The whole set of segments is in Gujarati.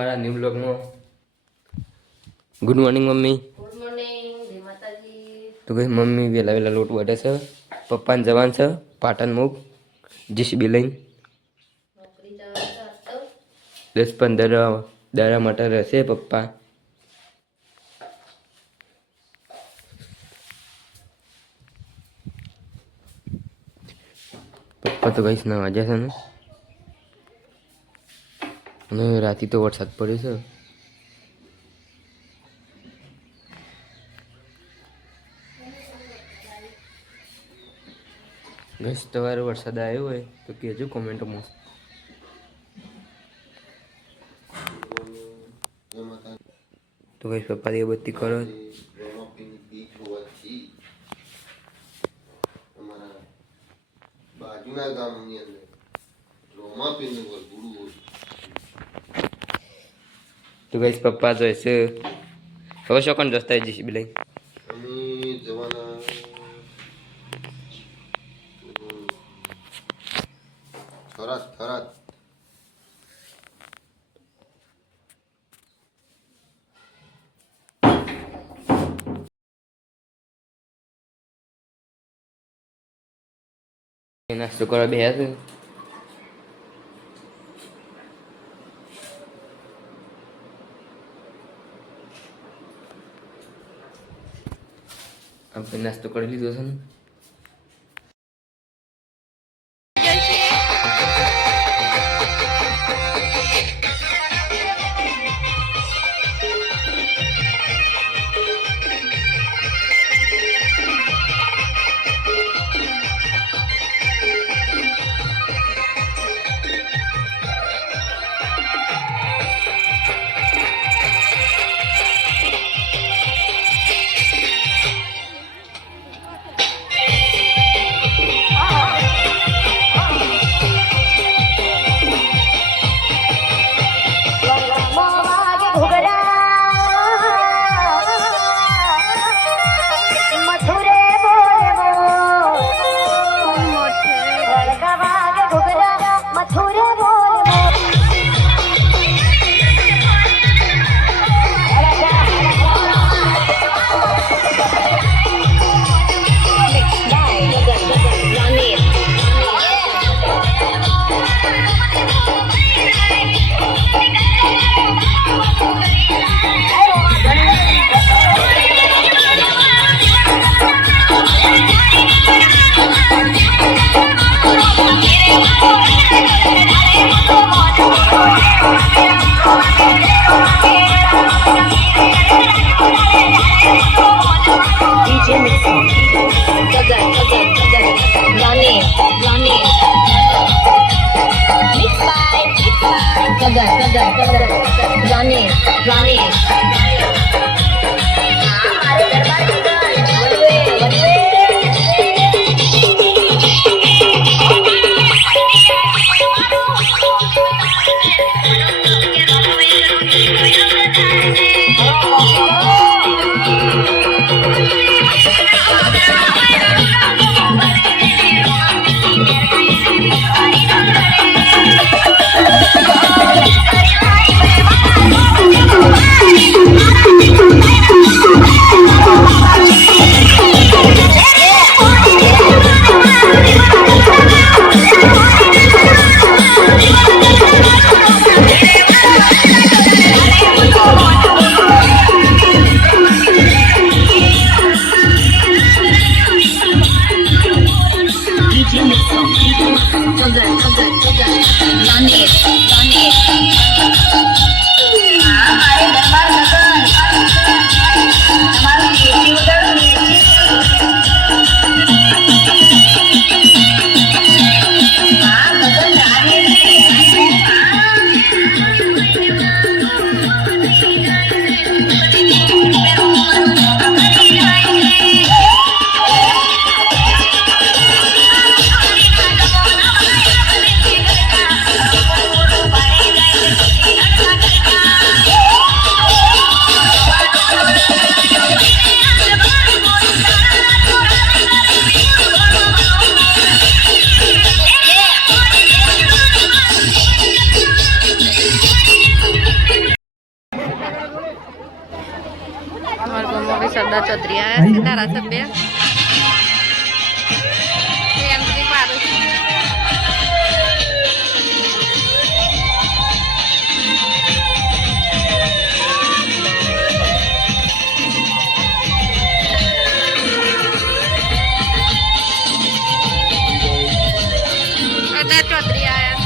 મારા ન્યૂ બ્લોગમાં good morning mummy. Good morning જય માતાજી. તો ભાઈ મમ્મી વેલા લોટ વાટે છે. પપ્પાને જવાન છે પાટણ મુક જીસીબી લઈને નોકરી જવાનું તો 10-15 દાડા માટે રહેશે પપ્પા. પપ્પા તો કઈ ના વાગ્યા છે ને અને રાતે તો વરસાદ પડ્યો છે. ગઈશ તમારે વરસાદ આવ્યો હોય તો કહેજો કોમેન્ટમાં. તો ગઈશ પપ્પા દીવબત્તી કરો. બાજુના ગામની અંદર રોમાપીનું ગુરુ. તો ગઈશ પપ્પા જોઈશે હવે શું કોણ રસ્તા જીસીબી લઈ અમે જવાના થરાદ. નાસ્તો કરવા બે છે. આપણે નાસ્તો કરી લીધો છે ને. બધા ચૌધરી આવ્યા છે ધારાસભ્ય એમસી પાડોશી બધા ચૌધરી આવ્યા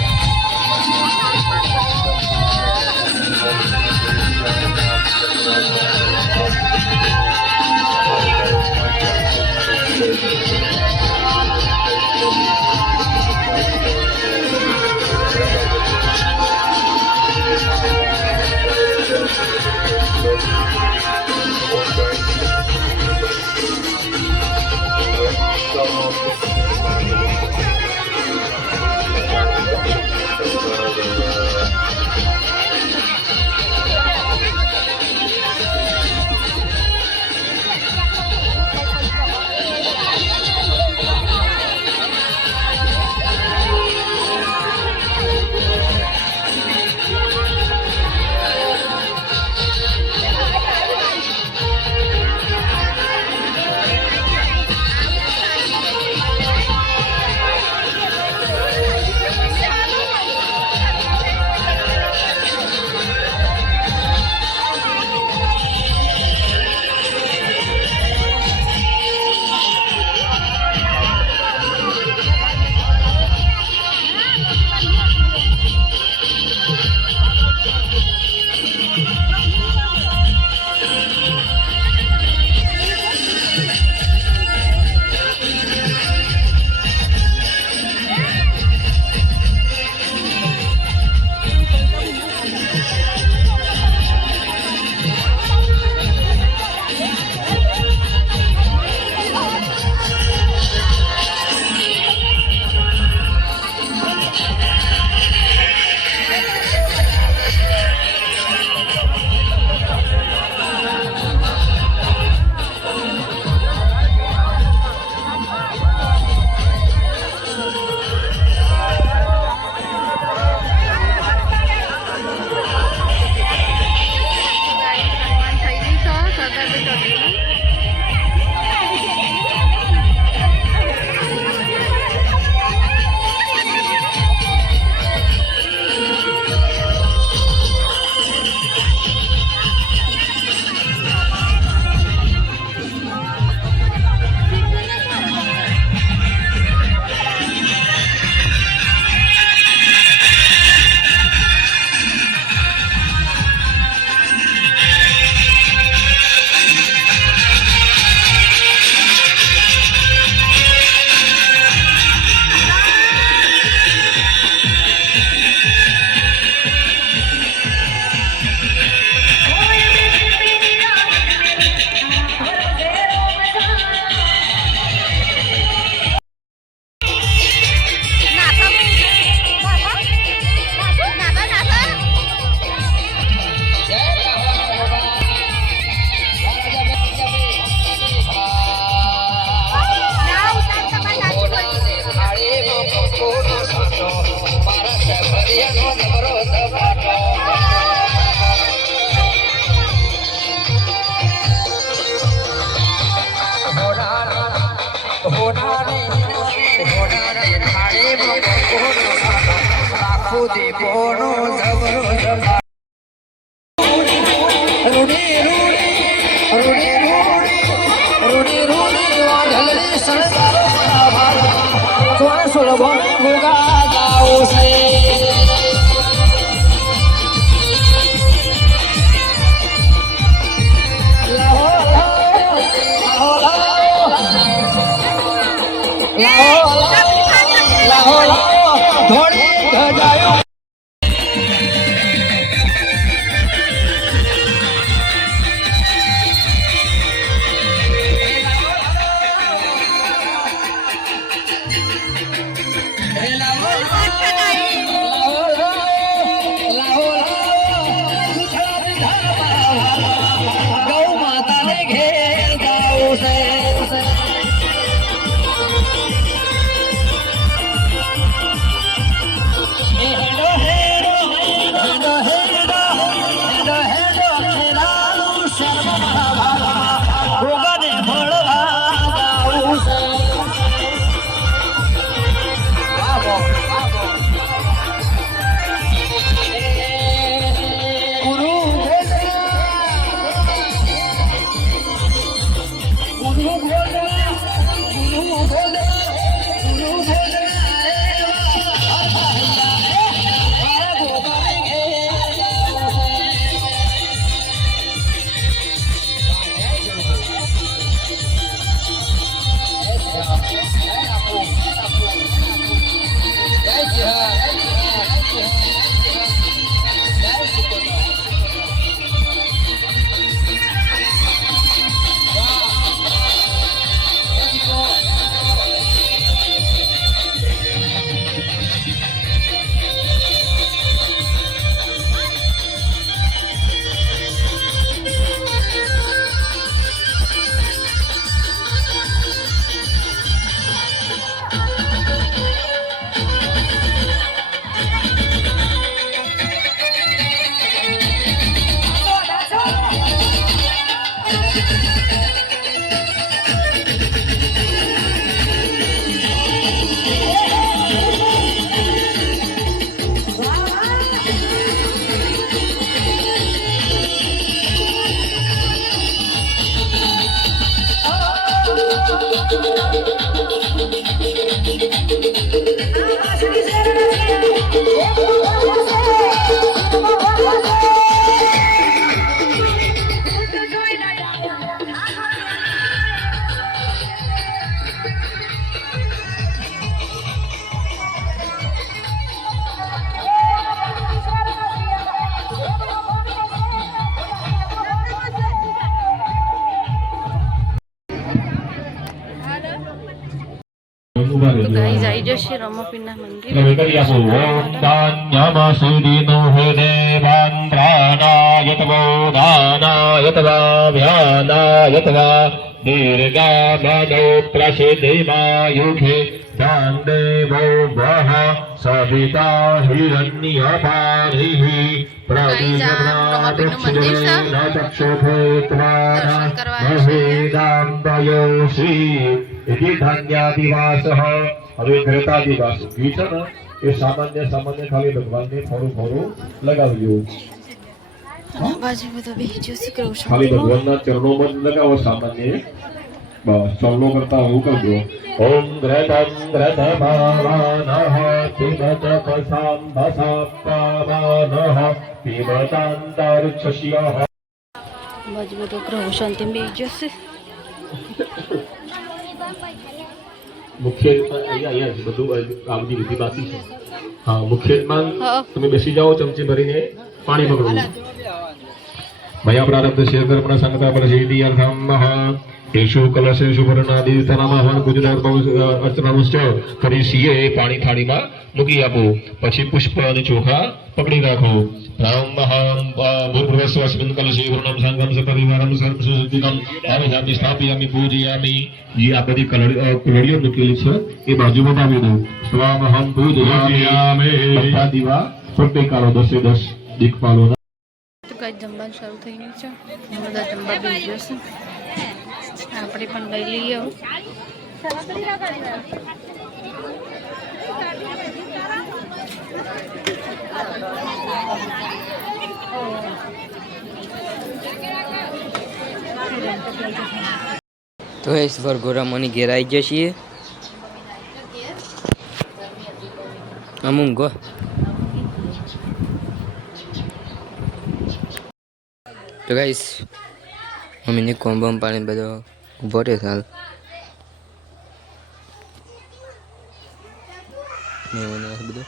આવી જશે રમાપીરના મંદિર ઓમ દાન્યમસુદિનો દેવાન પ્રાણાયતવો દાનાયતવા વ્યાનાયતવા દીર્ઘામનો પ્રસિદ્ધિમાયુખે દાનદેવો વહ સવિતા હિરણ્યપારિઃ હવે ગ્રતાદિવાસ ઘી છે ને એ સામાન્ય ખાલી ભગવાનને થોડું થોડું લગાવ્યું ખાલી ભગવાનના ચરણોમાં જ લગાવો સામાન્ય બસ ચરણો કરતા હું કરજો ઓમ ગ્રતમ ગ્રતમાવાનઃ પિબત પસાંભસાપ્પાવાનઃ પિબતાંતરિક્ષસ્ય બાજુ બધો ગ્રહ શાંતિ બેસી જશે મુખ્ય અહીંયા બધું આ બધી વિધિ બાકી છે હા મુખ્યમાં તમે બેસી જાઓ ચમચી ભરીને પાણી પકડો મયા પ્રારબ્ધ શેરકર્મણ સંગતા પ્રસિદ્ધિ અર્થમ યેશુ કલશેશુ વર્ણાદિ તનામહન ગુજરાત અર્ચનાનુશ્ચ ફરી સીએ પાણી થાળીમાં મૂકી આપો પછી પુષ્પ અને ચોખા પકડી રાખો રામ મહામ ભૂર્ભુવસ્વસ્મિન કલશે વર્ણમ સંગમ સપરિવારમ સર્વસુદ્ધિકમ આમિ સ્થાપયામિ પૂજયામિ જે આ બધી કલડીઓ મૂકેલી છે એ બાજુમાં લાવી દો સ્વામહમ પૂજયામિ બધા દીવા પ્રત્યેક કાળો 10 દીકપાલો તો કઈ જમવાનું શરૂ થઈ ગયું છે બધા જમવા બેસી જશે આપણે પણ લઈ લઈએ તો ઈશ્વર ગોરામાની ઘેર આવી જશે અમુંગો તો ગાઈસ મમ્મીને કોમ્બમ પાણી બધો ઉભો રહ્યો હાલ બધું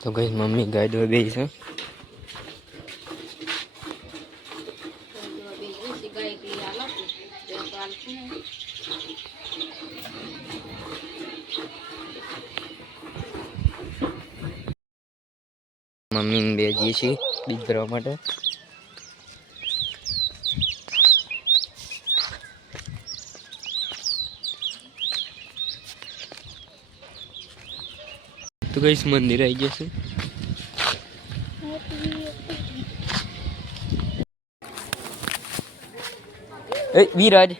તો ગાઈસ મમ્મી ગાય દોવા બેસી છે મમ્મી બે જઈએ છીએ બીજ કરવા માટે તો ગાઈસ મંદિર આવી જશે એ વિરાજ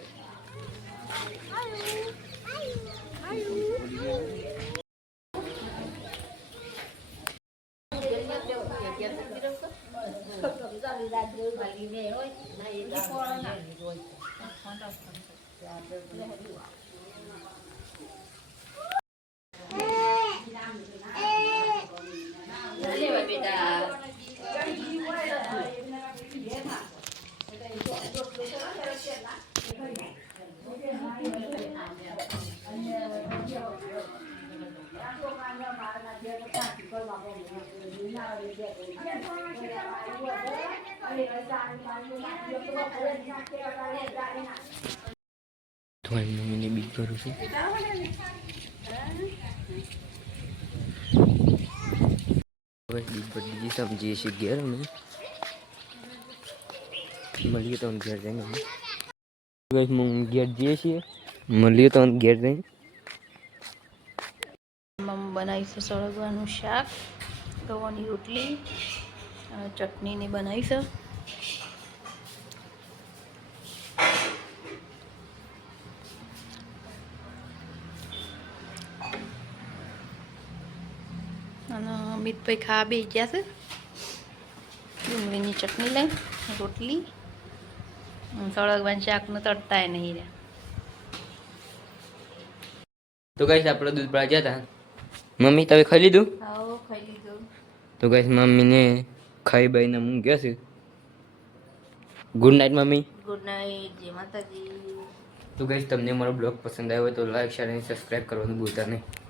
તમારી મમ્મીને બીજ કરું છું બીજ પર બીજી સમજીએ છીએ ઘેર અમે મળીએ તો ઘેર જઈને ઘેર જઈએ છીએ મળીએ તો ઘેર જઈને મમ્મી બનાવી છે સળગવાનું શાક ગવાની રોટલી અને ચટણીને બનાવી છે અને અમિતભાઈ ખાવા બેસી ગયા છે ડુંગળીની ચટણી લઈ રોટલી સળગવાનું શાકનું તળતા નહીં રહ્યા તો ગાઈસ આપણે દૂધ પડા ગયા હતા મમ્મી તમે ખાઈ લીધું આવો ખાઈ લીધું તો ગાઈસ મમ્મીને ખાઈ બાઈને હું ગયા છે good night mummy good night જય માતાજી તો ગાઈસ તમને મારો બ્લોગ પસંદ આવ્યો હોય તો લાઈક શેર અને સબસ્ક્રાઈબ કરવાનું ભૂલતા નહીં.